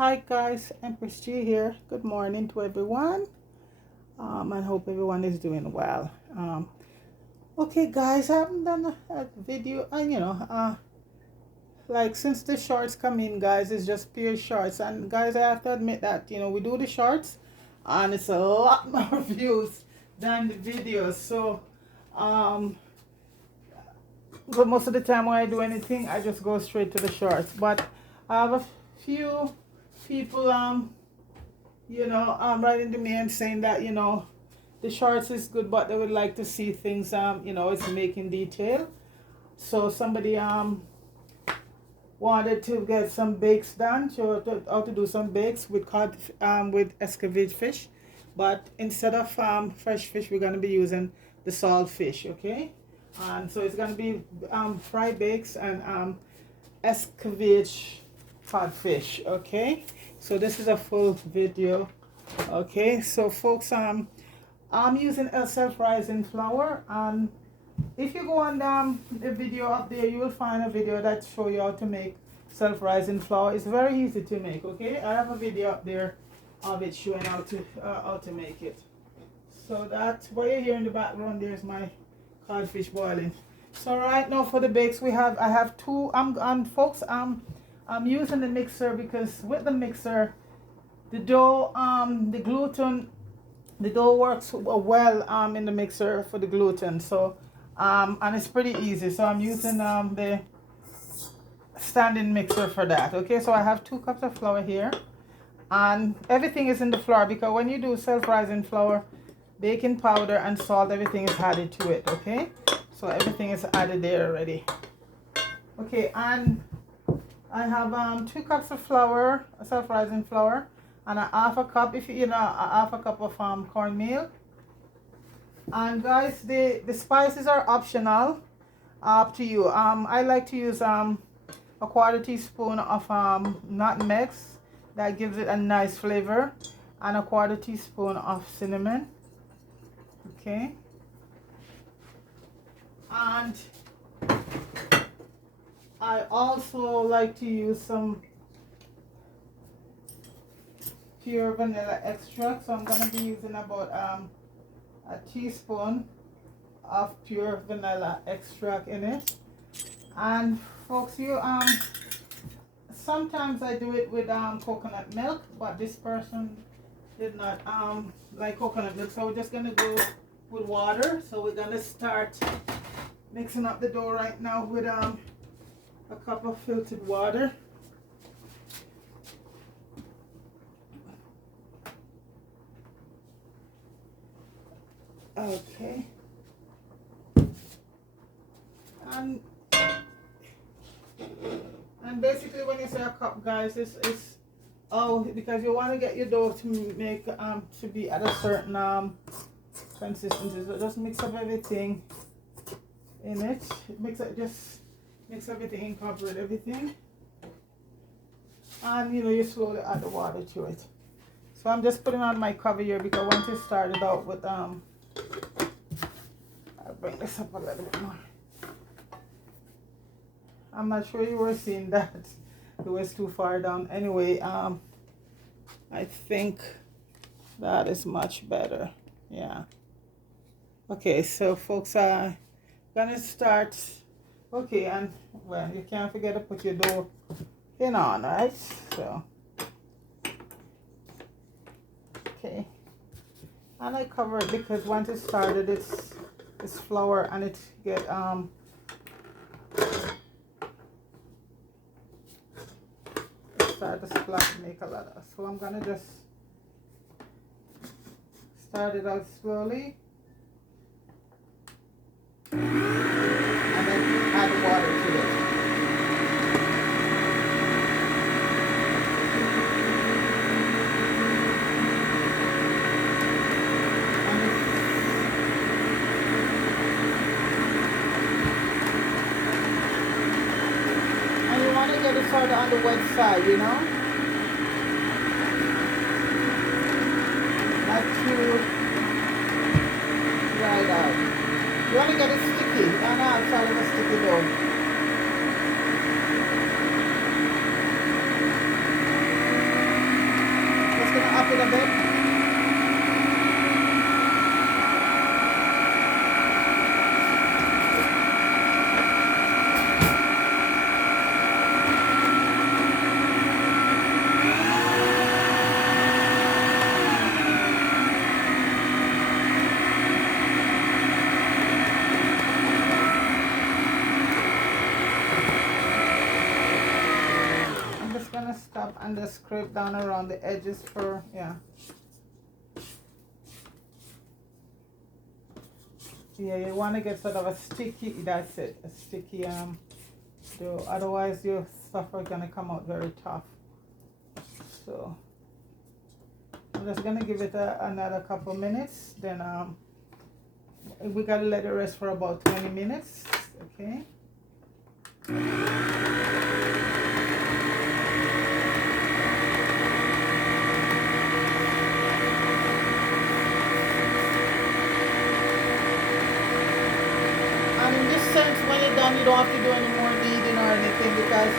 Hi guys, Empress G here. Good morning to everyone. I hope everyone is doing well. Okay guys, I haven't done a video and like since the shorts come in guys, it's just pure shorts. And guys, I have to admit that, we do the shorts and it's a lot more views than the videos. So but most of the time when I do anything, I just go straight to the shorts. But I have a few people writing to me and saying that the shorts is good, but they would like to see things it's making detail. So somebody wanted to get some bakes done, how to do some bakes with with Escovitch fish, but instead of fresh fish, we're going to be using the salt fish. Okay, and so it's going to be fried bakes and Escovitch codfish. Okay, so this is a full video. Okay, so folks, I'm using self-rising flour, and if you go on the video up there, you will find a video that show you how to make self-rising flour. It's very easy to make. Okay, I have a video up there of it showing how to make it. So that's what you hear in the background. There's my codfish boiling. So right now for the bakes, I have two. Folks, I'm using the mixer because with the mixer, the dough, the dough works well in the mixer for the gluten. So and it's pretty easy. So I'm using the standing mixer for that. Okay, so I have 2 cups of flour here, and everything is in the flour because when you do self-rising flour, baking powder and salt, everything is added to it. Okay, so everything is added there already. Okay, and I have 2 cups of flour, self-rising flour, and a half a cup, a half a cup of cornmeal. And guys, the spices are optional, up to you. I like to use a 1/4 teaspoon of nutmegs, that gives it a nice flavor, and a 1/4 teaspoon of cinnamon. Okay, and I also like to use some pure vanilla extract, so I'm going to be using about a teaspoon of pure vanilla extract in it. And folks, sometimes I do it with coconut milk, but this person did not like coconut milk, so we're just going to go with water. So we're going to start mixing up the dough right now with a cup of filtered water. Okay, and basically when you say a cup, guys, it's because you want to get your dough to make to be at a certain consistency. So just mix up everything in it. Just mix everything, incorporate everything, and you slowly add the water to it. So I'm just putting on my cover here because once you started out with I'll bring this up a little bit more. I'm not sure you were seeing that. It was too far down. Anyway, I think that is much better. Yeah. Okay, so folks, I'm gonna start. Okay, and well, you can't forget to put your dough in on, right? So okay, and I cover it because once it started, it's flour and it get start to splat, make a lot of. So I'm gonna just start it out slowly and then add water to it. Get it sort of on the wet side, not too dried out. You want to get it sticky, and outside of a sticky dough. gonna stop and just scrape down around the edges for, yeah. Yeah, you want to get sort of a sticky, that's it, a sticky dough. Otherwise your stuff is gonna come out very tough. So I'm just gonna give it another couple minutes. Then we gotta let it rest for about 20 minutes. Okay. When you're done, you don't have to do any more kneading or anything because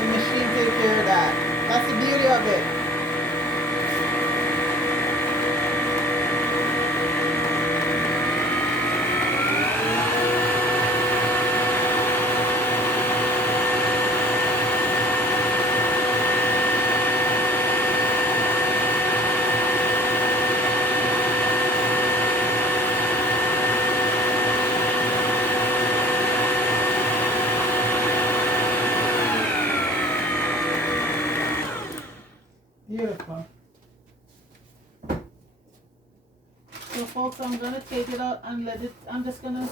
the machine takes care of that. That's the beauty of it. Beautiful. So folks, I'm gonna take it out and let it, I'm just gonna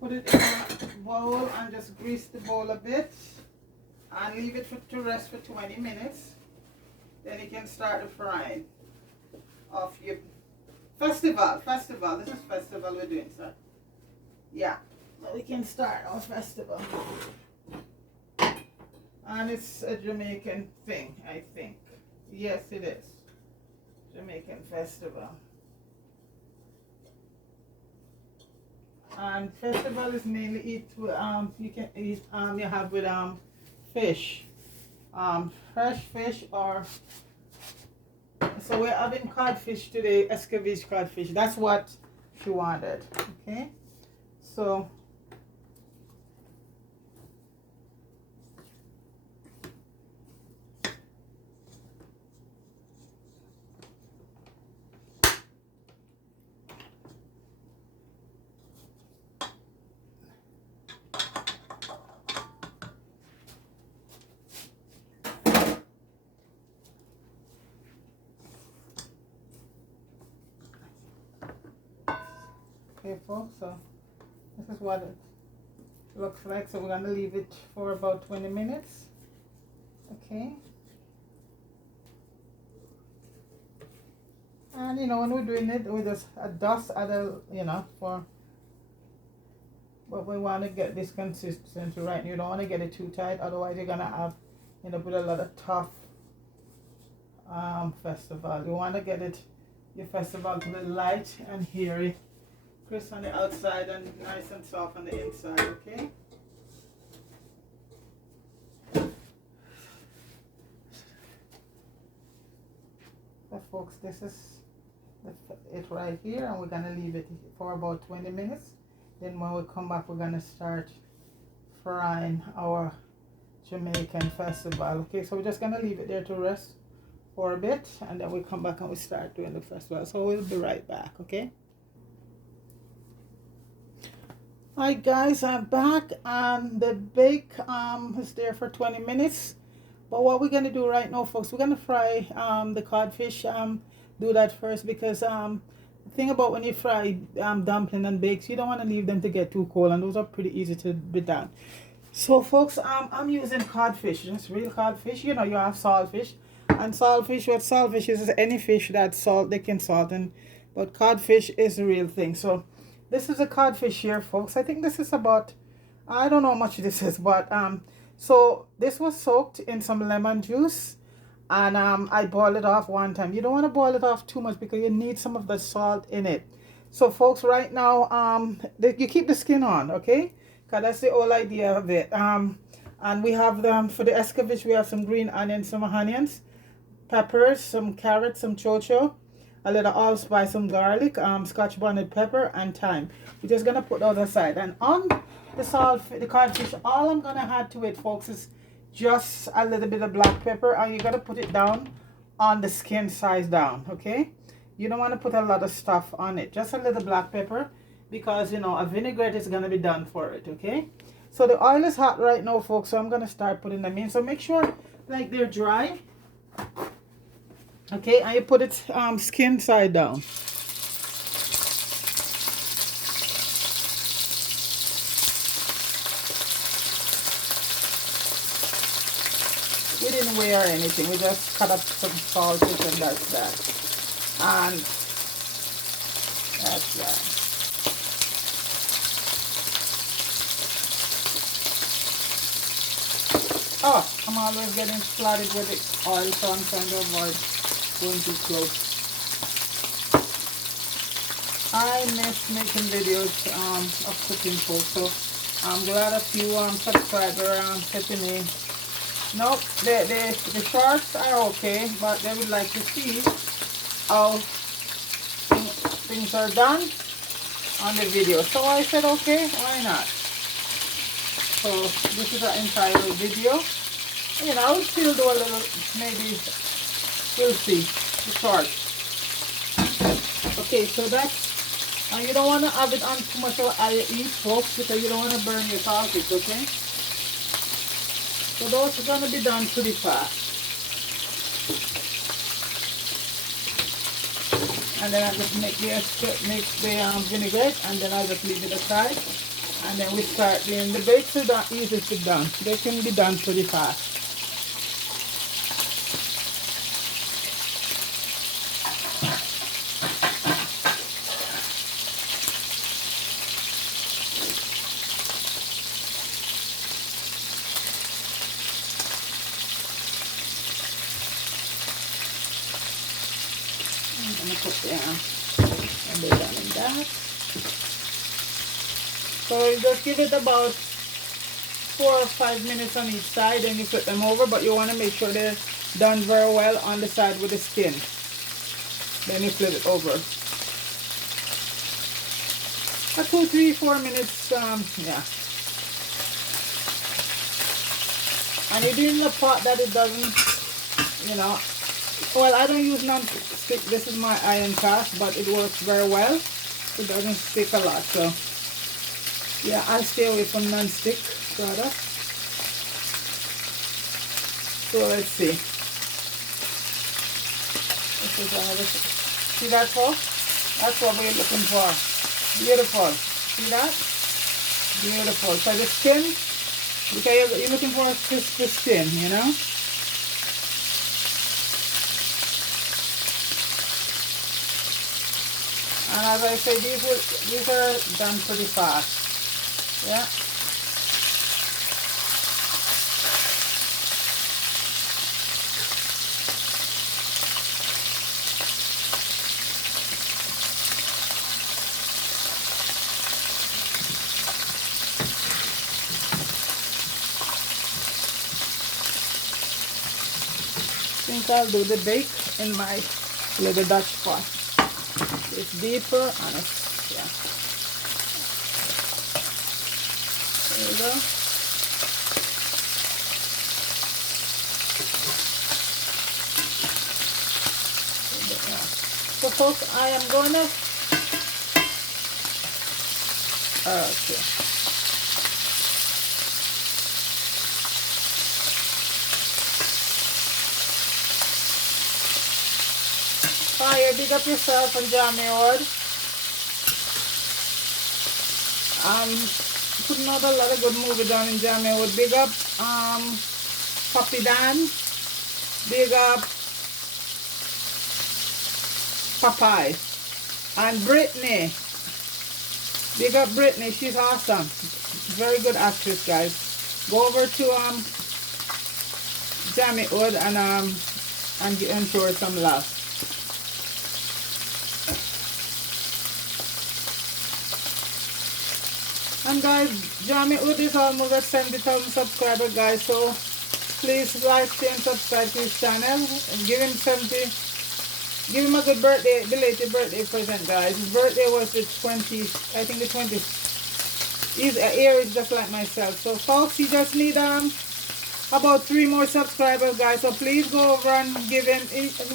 put it in a bowl and just grease the bowl a bit and leave it to rest for 20 minutes. Then you can start the frying of your festival. This is festival we're doing, sir. Yeah, so we can start our festival. And it's a Jamaican thing, I think. Yes, it is. Jamaican festival. And festival is mainly eat with, you can eat, you have with fish. Fresh fish or, so we're having codfish today, Escovitch codfish. That's what she wanted, okay? So, okay folks, so this is what it looks like. So we're going to leave it for about 20 minutes. Okay. And you know, when we're doing it, we just dust other, you know, for, but we want to get this consistency right. You don't want to get it too tight, otherwise you're going to have, you know, with a lot of tough festival. You want to get it, your festival, a little light and hairy. Crisp on the outside and nice and soft on the inside, okay? So folks, this is it right here, and we're gonna leave it for about 20 minutes. Then when we come back, we're gonna start frying our Jamaican festival. Okay, so we're just gonna leave it there to rest for a bit, and then we come back and we start doing the festival. So we'll be right back, okay? Alright guys, I'm back and the bake is there for 20 minutes. But what we're going to do right now, folks, we're going to fry the codfish. Do that first because the thing about when you fry dumpling and bakes, you don't want to leave them to get too cold, and those are pretty easy to be done. So folks, I'm using codfish, just real codfish. You know, you have saltfish, and saltfish, what saltfish is any fish that salt, they can salt, and but codfish is the real thing. So this is a codfish here, folks. I think this is about, I don't know how much this is, but so this was soaked in some lemon juice, and I boiled it off one time. You don't want to boil it off too much because you need some of the salt in it. So folks, right now you keep the skin on, okay? Because that's the whole idea of it. And we have them for the Escovitch. We have some green onions, some onions, peppers, some carrots, some chocho, a little allspice, some garlic, scotch bonnet pepper, and thyme. We're just gonna put those aside. And on the salt, the codfish, all I'm gonna add to it, folks, is just a little bit of black pepper, and you gotta put it down on the skin size down, okay? You don't want to put a lot of stuff on it, just a little black pepper, because you know a vinaigrette is gonna be done for it, okay? So the oil is hot right now, folks, so I'm gonna start putting them in. So make sure like they're dry. Okay, and you put it skin side down. We didn't weigh or anything. We just cut up some salt and that's that. And that's that. Oh, I'm always getting flooded with the oil, so I'm trying to avoid going too close. I miss making videos of cooking food, so I'm glad a few subscribers helping me. No, the shorts are okay, but they would like to see how things are done on the video. So I said, okay, why not? So this is an entire video. You know, I will still do a little, maybe, we'll see, the shorts. Okay, so that's, you don't want to have it on too much of heat, folks, because you don't want to burn your codfish, okay? So those are going to be done pretty fast. And then I just make the vinaigrette, and then I just leave it aside. And then we start doing the bakes are not easy to be done. They can be done pretty fast. I'm gonna put down and they're done in that. So you just give it about 4 or 5 minutes on each side and you flip them over, but you want to make sure they're done very well on the side with the skin. Then you flip it over. 2, 3, 4 minutes, yeah. And you're doing the pot that it doesn't, you know, well, I don't use non-stick. This is my iron cast, but it works very well. It doesn't stick a lot, so yeah, I stay away from non-stick product. So let's see. See that, folks? That's what we're looking for. Beautiful. See that? Beautiful. So the skin, because you're looking for a crispy skin, you know? And as I say, these are done pretty fast. Yeah. I think I'll do the bake in my little Dutch pot. It's deeper and it's, yeah. There we go. So folks, I am gonna, okay. Fire, big up yourself on Jamaican. Putting out a lot of good movie down in Jamaican. Big up Papi Dan. Big up Popeye. And Brittany. Big up Brittany, she's awesome. Very good actress, guys. Go over to Jamaican and show her some love. And guys, Jamaican is almost at 70,000 subscribers, guys, so please like, share and subscribe to his channel and give him a good birthday, belated birthday present, guys. His birthday was the 20th, I think the 20th. His ear is just like myself. So folks, he just need about 3 more subscribers, guys, so please go over and give him,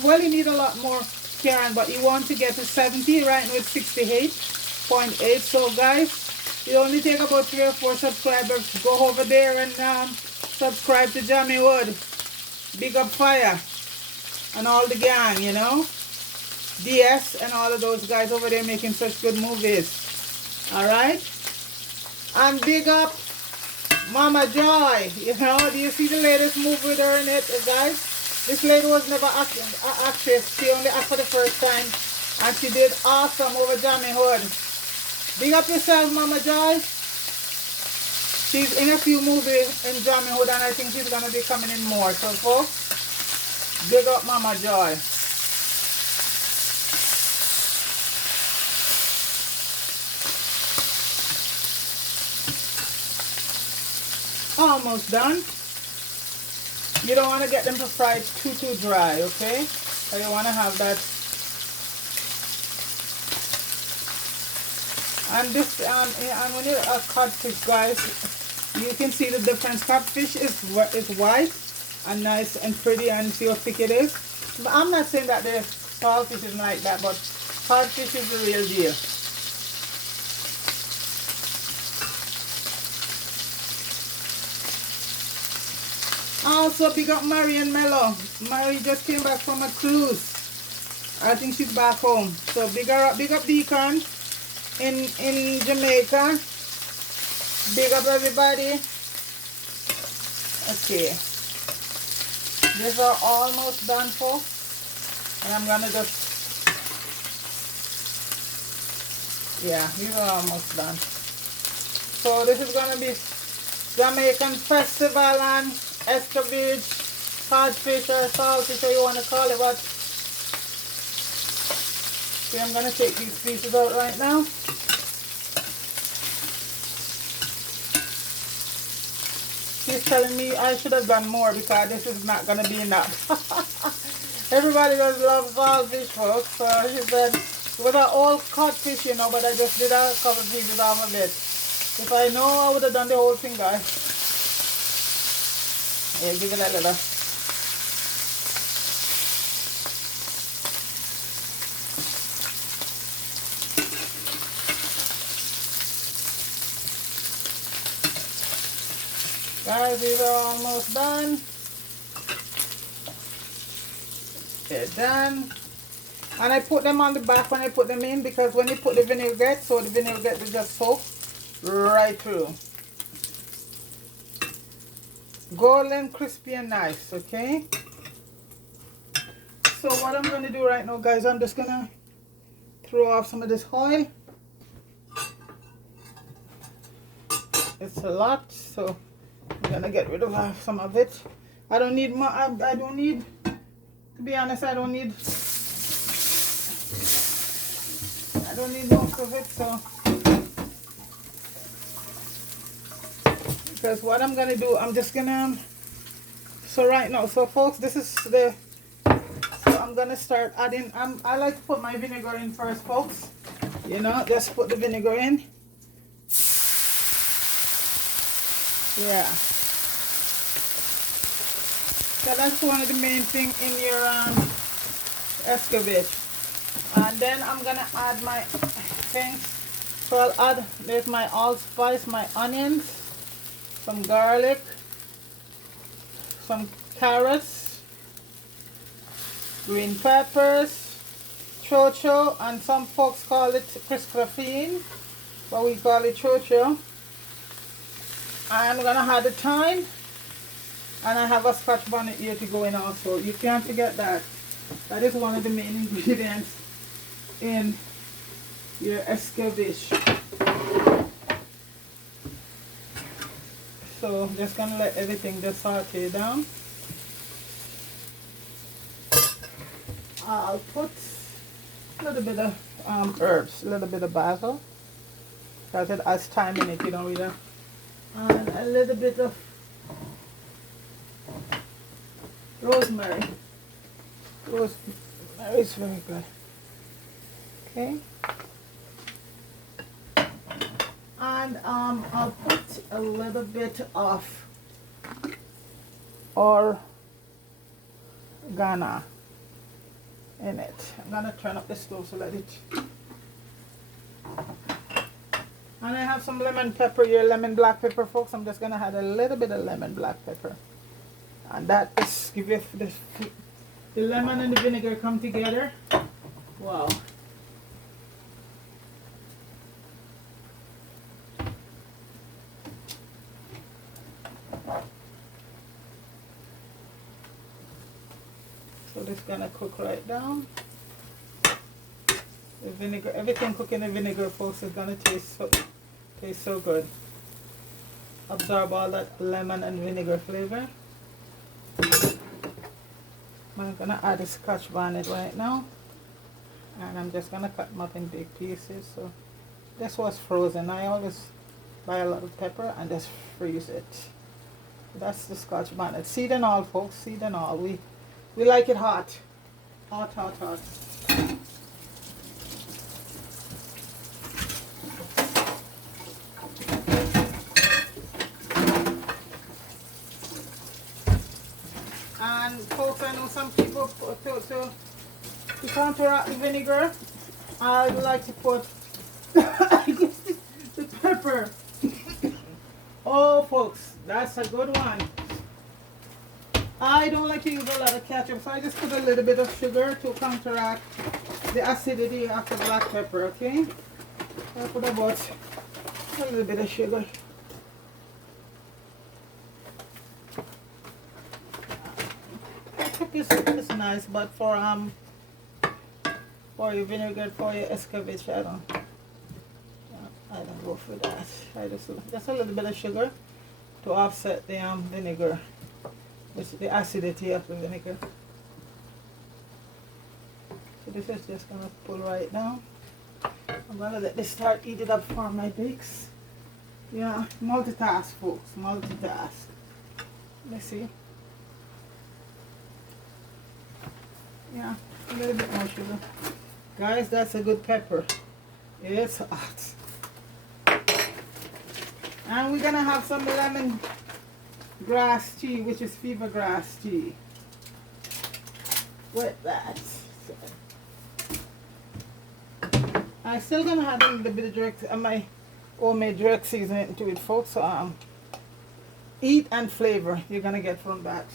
well, he need a lot more, Karen, but he wants to get to 70, right now it's 68.8. So guys, it only take about 3 or 4 subscribers. Go over there and subscribe to Jamie Wood. Big up Fire and all the gang, you know. DS and all of those guys over there making such good movies. Alright? And big up Mama Joy. You know, do you see the latest movie with her in it, guys? This lady was never an actress. She only acted for the first time. And she did awesome over Jammy Hood. Big up yourself, Mama Joy. She's in a few movies in Jammy Hood, and I think she's going to be coming in more. So, folks, big up Mama Joy. Almost done. You don't want to get them to fry too dry, okay? So you want to have that. And this and when you codfish, guys, you can see the difference. Codfish is white and nice and pretty, and see how thick it is. But I'm not saying that the saltfish isn't like that, but codfish is the real deal. Also, big up Mary and Mello. Mary just came back from a cruise. I think she's back home. So big up Deacon in Jamaica. Big up everybody. Okay. These are almost done, folks. And I'm gonna just, yeah, these are almost done. So this is gonna be Jamaican Festival and Escovitch, codfish or saltfish, or you want to call it what. Okay, I'm going to take these pieces out right now. She's telling me I should have done more because this is not going to be enough. Everybody does love saltfish, folks. So she said it was an old codfish, you know, but I just did a couple pieces off of it. If I know, I would have done the whole thing, guys. Yeah, give it a little. Guys, these are almost done. They're done. And I put them on the back when I put them in, because when you put the vinaigrette, so the vinaigrette will just soak right through. Golden, crispy, and nice, okay? So what I'm going to do right now, guys, I'm just going to throw off some of this oil. It's a lot, so I'm going to get rid of some of it. I don't need more, I don't need, to be honest, I don't need most of it, so. Because what I'm gonna do, I'm just gonna, so right now, so folks, this is the, so I'm gonna start adding, I like to put my vinegar in first, folks, you know, just put the vinegar in. Yeah, so that's one of the main things in your Escovitch. And then I'm gonna add my things, so I'll add, there's my allspice, my onions, some garlic, some carrots, green peppers, chocho, and some folks call it criscrafine, but we call it chocho. I'm gonna add the thyme, and I have a scotch bonnet here to go in also. You can't forget that. That is one of the main ingredients in your Escovitch. So just gonna let everything just saute down. I'll put a little bit of herbs, a little bit of basil, because it has thyme in it, you know, either. And a little bit of rosemary. Rosemary is very good. Okay. And I'll put a little bit of oregano in it. I'm gonna turn up the stove so let it. And I have some lemon pepper here, lemon black pepper, folks. I'm just gonna add a little bit of lemon black pepper. And that is give you the lemon and the vinegar come together. Wow. So this gonna cook right down. The vinegar, everything cooking in vinegar, folks, is gonna taste so good. Absorb all that lemon and vinegar flavor. I'm gonna add a Scotch bonnet right now, and I'm just gonna cut them up in big pieces. So this was frozen. I always buy a lot of pepper and just freeze it. That's the Scotch bonnet. Seed and all, folks. Seed and all. We like it hot, hot, hot, hot. And folks, I know some people to counteract the vinegar, I like to put the pepper. Oh, folks, that's a good one. I don't like to use a lot of ketchup, so I just put a little bit of sugar to counteract the acidity of the black pepper, okay? I put about a little bit of sugar. Ketchup is nice, but for your vinegar, for your Escovitch, I don't go for that. I just a little bit of sugar to offset the vinegar, which the acidity of the vinegar. So this is just gonna pull right down. I'm gonna let this start eating up for my bakes. Yeah, multitask, folks, multitask. Let's see. Yeah, a little bit more sugar. Guys, that's a good pepper. It's hot. And we're gonna have some lemon grass tea, which is fever grass tea. With that. I'm still gonna have a little bit of direct my homemade direct seasoning to it, folks. So eat and flavor you're gonna get from that.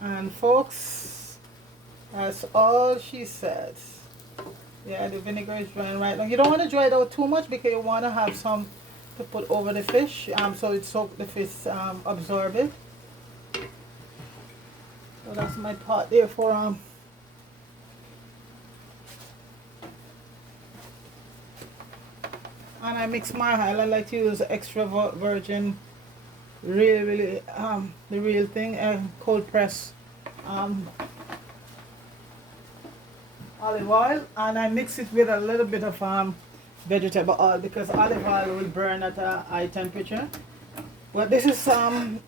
And folks, that's all she says. Yeah, the vinegar is drying right now. You don't want to dry it out too much because you want to have some to put over the fish, so it soak the fish, absorb it. So that's my pot there for and I mix my oil. I like to use extra virgin, really the real thing, cold press olive oil, and I mix it with a little bit of vegetable oil because olive oil will burn at a high temperature. But this is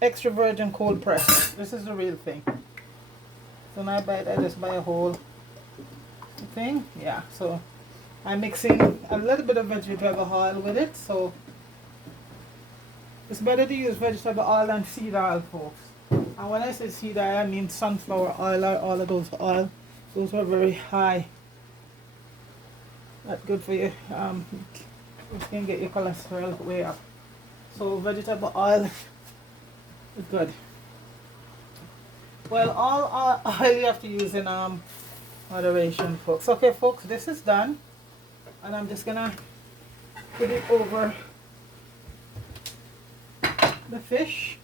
extra virgin cold press. This is the real thing. So now I just buy a whole thing. Yeah, so I'm mixing a little bit of vegetable oil with it. So it's better to use vegetable oil than seed oil, folks. And when I say seed oil, I mean sunflower oil or all of those oil. Those are very high. Not good for you. It can get your cholesterol way up. So vegetable oil is good. Well, all oil you have to use in moderation, folks. Okay, folks, this is done, and I'm just gonna put it over the fish.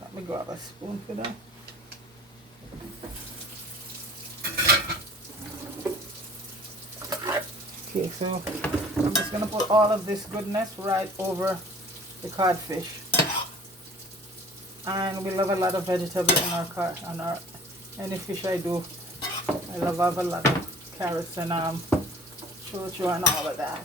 Let me grab a spoon for that. Okay, so I'm just gonna put all of this goodness right over the codfish. And we love a lot of vegetable in our any fish I do. I love have a lot of carrots and chorizo and all of that.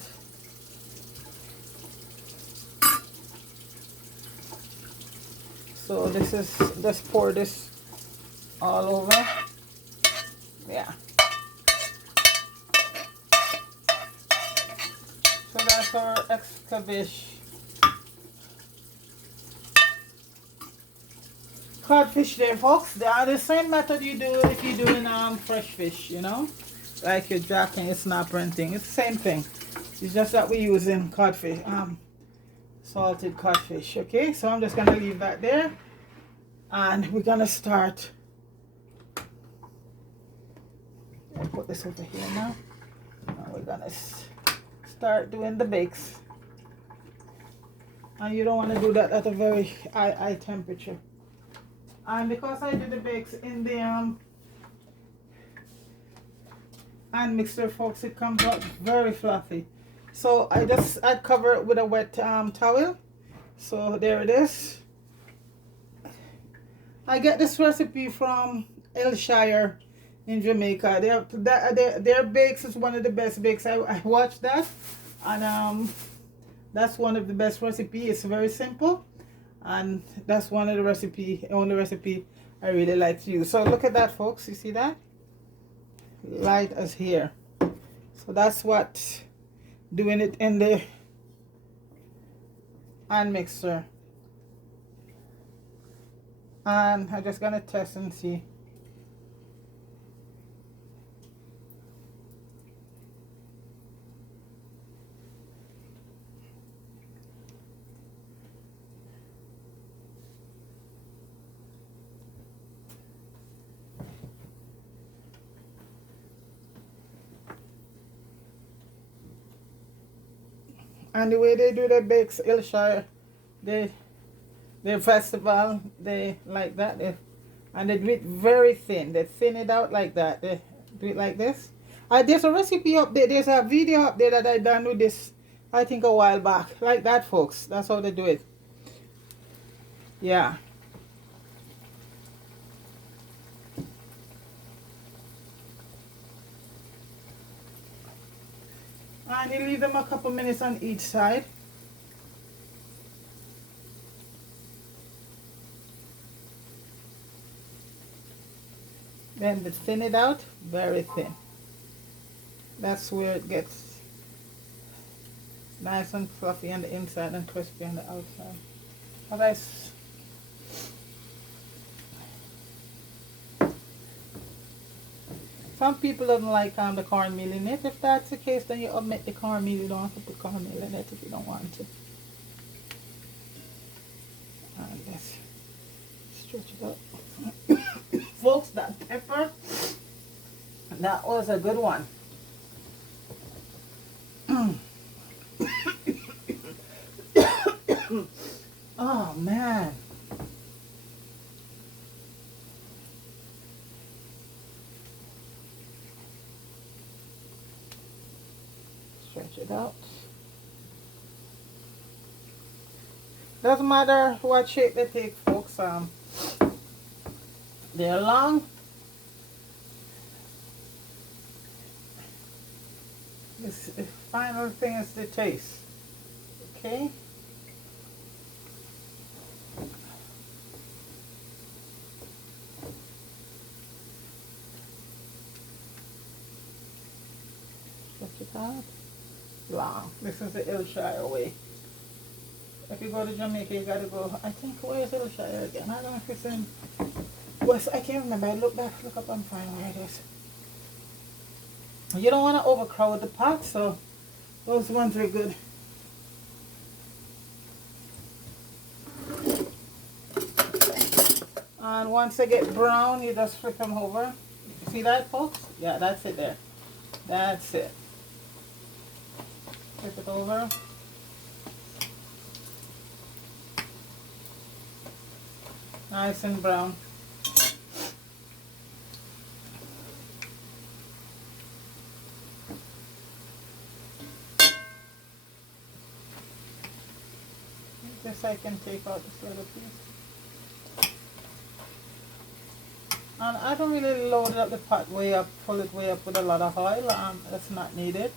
So this is, just pour this all over. Yeah. So that's our Escovitch codfish there, folks. They are the same method you do if you're doing fresh fish, you know, like your jack and your snapper and thing. It's the same thing. It's just that we're using codfish, salted codfish. Okay, so I'm just gonna leave that there, and we're gonna start. I'll put this over here now. And we're gonna start doing the bakes. And you don't want to do that at a very high temperature. And because I did the bakes in the hand mixer, folks, it comes out very fluffy. So I'd cover it with a wet towel. So there it is. I get this recipe from Elshire in Jamaica. Their bakes is one of the best bakes. I watched that, and that's one of the best recipe. It's very simple, and that's one of the only recipe I really like to use. So look at that, folks. You see that? Light as hair. So that's what doing it in the hand mixer. And I'm just gonna test and see. And the way they do their bakes, Elshire, their festival, they like that. And they do it very thin. They thin it out like that. They do it like this. There's a recipe up there. There's a video up there that I done with this, I think, a while back. Like that, folks. That's how they do it. Yeah. And you leave them a couple minutes on each side. Then they thin it out, very thin. That's where it gets nice and fluffy on the inside and crispy on the outside. But some people don't like the cornmeal in it. If that's the case, then you omit the cornmeal. You don't have to put cornmeal in it if you don't want to. And let's stretch it out. Folks, that pepper, that was a good one. Oh man. Stretch it out. Doesn't matter what shape they take, folks. They're long. This final thing is the taste. Okay. Stretch it out. Long. This is the Elshire way. If you go to Jamaica, you gotta go. I think where is Elshire again? I don't know if it's in West. I can't remember. I look up and find where it is. You don't want to overcrowd the pot, so those ones are good. And once they get brown, you just flip them over. See that, folks? Yeah, that's it there. That's it. Flip it over. Nice and brown. Guess I can take out this little piece. And I don't really load up the pot way up, pull it way up with a lot of oil. That's not needed.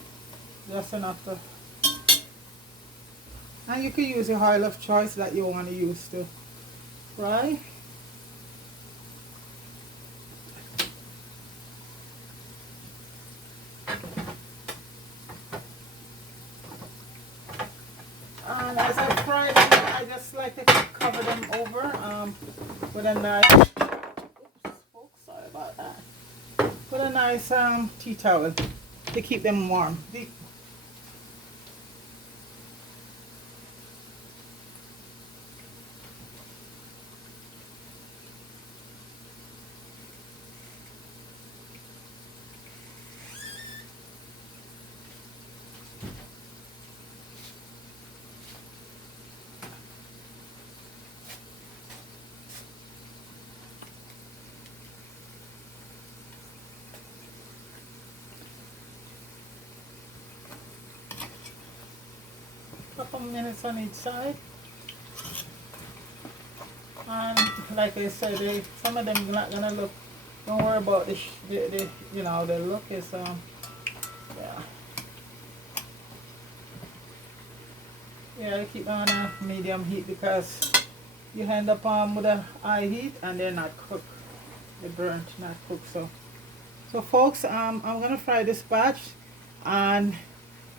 Just enough to. And you can use your oil of choice that you want to use to fry. And as I fry them, I I just like to cover them over with a nice, oops, folks, sorry about that. With a nice tea towel to keep them warm. Couple minutes on each side, and like I said, some of them not gonna look. Don't worry about the you know, the look is yeah, I keep on a medium heat because you end up with a high heat and they're not cooked, they're burnt, not cooked. So folks, I'm gonna fry this batch, and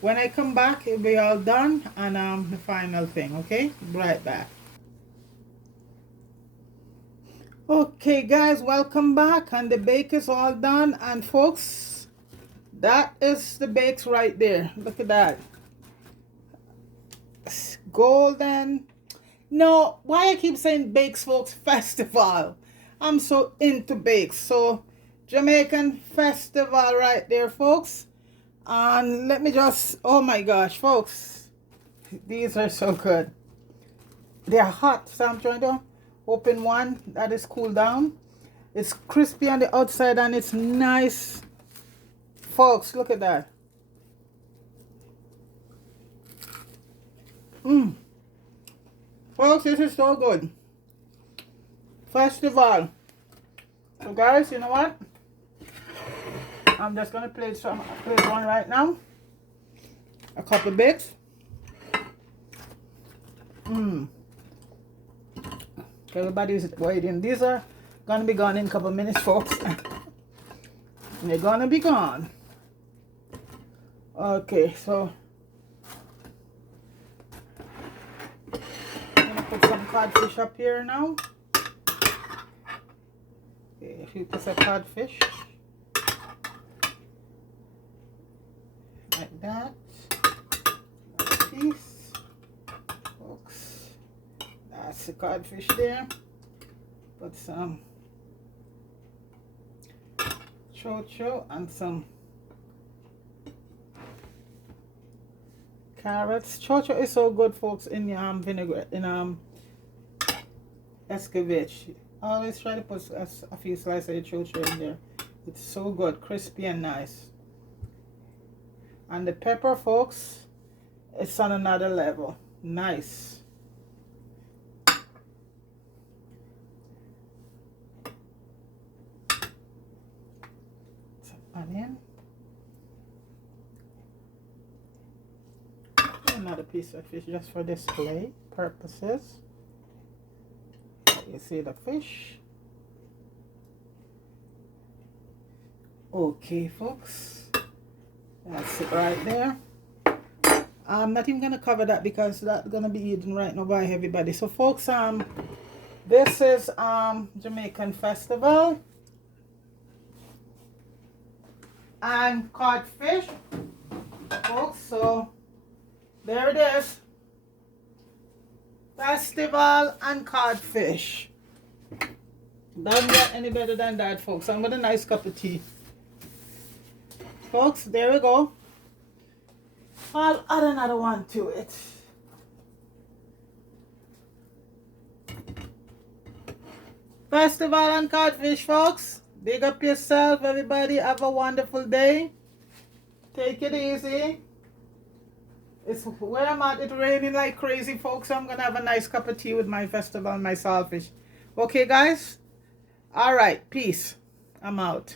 when I come back, it'll be all done, and the final thing, okay? Right back. Okay, guys, welcome back, and the bake is all done, and folks, that is the bakes right there. Look at that. It's golden. No, why I keep saying bakes, folks? Festival. I'm so into bakes. So, Jamaican festival right there, folks. And let me just, oh my gosh, folks, these are so good. They're hot, so I'm trying to open one that is cooled down. It's crispy on the outside and it's nice. Folks, look at that. Folks, this is so good. Festival. So guys, you know what? I'm just gonna plate one right now. A couple of bits. Everybody's waiting. These are gonna be gone in a couple of minutes, folks. They're gonna be gone. Okay, so I'm gonna put some codfish up here now. Okay, a few pieces of codfish. Like that. Piece. Folks. That's the codfish there. Put some chocho and some carrots. Chocho is so good, folks, in vinegar, in Escovitch. Always try to put a few slices of chocho in there. It's so good, crispy and nice. And the pepper, folks, it's on another level. Nice. Some onion. Another piece of fish just for display purposes. You see the fish. Okay, folks. That's it right there. I'm not even gonna cover that because that's gonna be eaten right now by everybody. So folks, this is Jamaican festival and codfish, folks. So there it is, festival and codfish. Doesn't get any better than that, folks. I'm with a nice cup of tea. Folks, there we go. I'll add another one to it. Festival and codfish, folks. Big up yourself, everybody. Have a wonderful day. Take it easy. It's where I'm at. It's raining like crazy, folks. So I'm gonna have a nice cup of tea with my festival and my saltfish. Okay, guys. All right. Peace. I'm out.